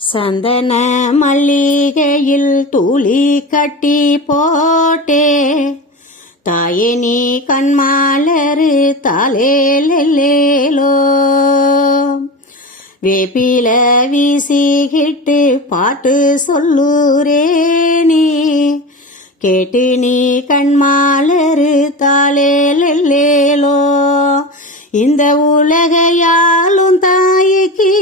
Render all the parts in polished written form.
சந்தன மல்லிகையில் தூளி கட்டி போட்டே தாயே நீ கண்மாலரு தாலேலோ வேப்பில வீசிக்கிட்டு பாட்டு சொல்லுரே நீ கேட்டு நீ கண்மாலரு தாலேலோ இந்த உலகையாலும் தாய்க்கு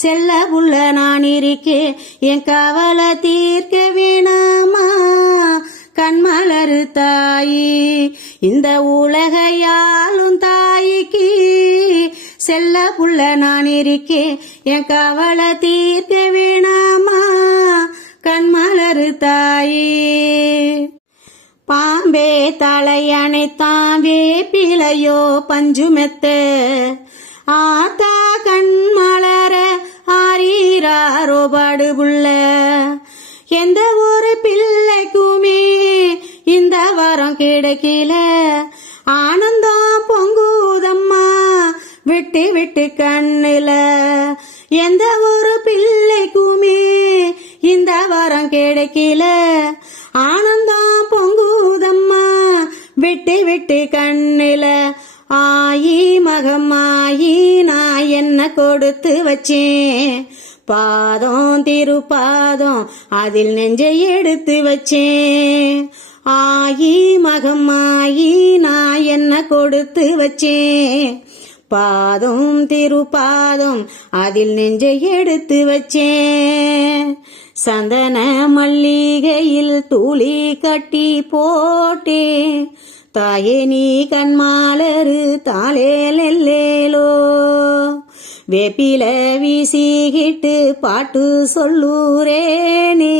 செல்ல புள்ள நான் இருக்கேன் என் கவலை தீர்க்க வேணாமா கண்மலரு தாயி இந்த உலகையாலும் தாய்க்கு செல்ல புள்ள நான் இருக்கேன் என் கவலை தீர்க்க வேணாமா கண்மலரு தாயி பாம்பே தலையணைத்தான் வேப்பிலையோ பஞ்சுமெத்த ஆத்தா கண்மலர ஆரீராரோ பாடுபுள்ள எந்த ஒரு பிள்ளைக்குமே இந்த வரம் கிடைக்கல ஆனந்தம் பொங்குதம்மா விட்டு விட்டு கண்ணுல எந்த ஒரு பிள்ளைக்குமே இந்த வரம் கிடைக்கல ஆனந்தம் பொங்குதம்மா விட்டு விட்டு கண்ணுல ஆயி மகமாயி நான் என்ன கொடுத்து வச்சேன் பாதம் திருப்பாதம் அதில் நெஞ்சை எடுத்து வச்சேன் ஆயி மகமாயி நான் என்ன கொடுத்து வச்சேன் பாதம் திருப்பாதம் அதில் நெஞ்சை எடுத்து வச்சேன் சந்தன மல்லிகையில் தூளி கட்டி போட்டேன் தாயே நீ கண்மாலரு தாலேலோ வேப்பில வீசிக்கிட்டு பாட்டு சொல்லுரேனே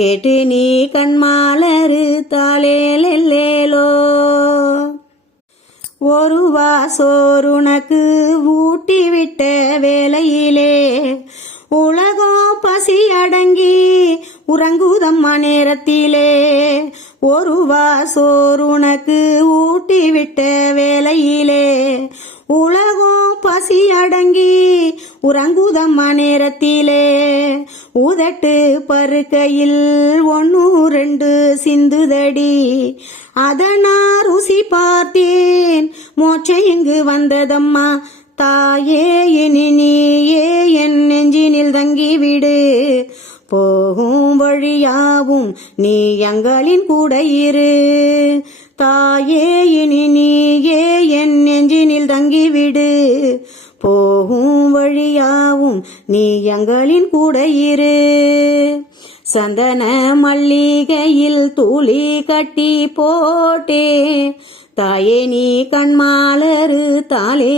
கேட்டு நீ கண்மாலரு தாலேலோ ஒரு வாசோருனக்கு ஊட்டி விட்ட வேளையிலே உலகம் பசி அடங்கி உறங்குதம்மா நேரத்திலே ஒரு வாசோருனக்கு ஊட்டி விட்ட வேளையிலே உலகம் பசி அடங்கி உறங்குதம்மா நேரத்திலே உதட்டு பருக்கையில் 1-2 சிந்துதடி அதனா ருசி பார்த்தேன் மோட்சம் இங்கு வந்ததம்மா தாயே இனி நீயே என் நெஞ்சினில் தங்கிவிடு போகும் வழியாவும் நீ எங்களின் கூட இரு தாயே இனி நீயே என் நெஞ்சினில் தங்கிவிடு போகும் வழியாவும் நீ எங்களின் கூட இரு சந்தன மல்லிகையில் தூளி கட்டி போட்டே தாயே நீ கண்மாலரு தாலே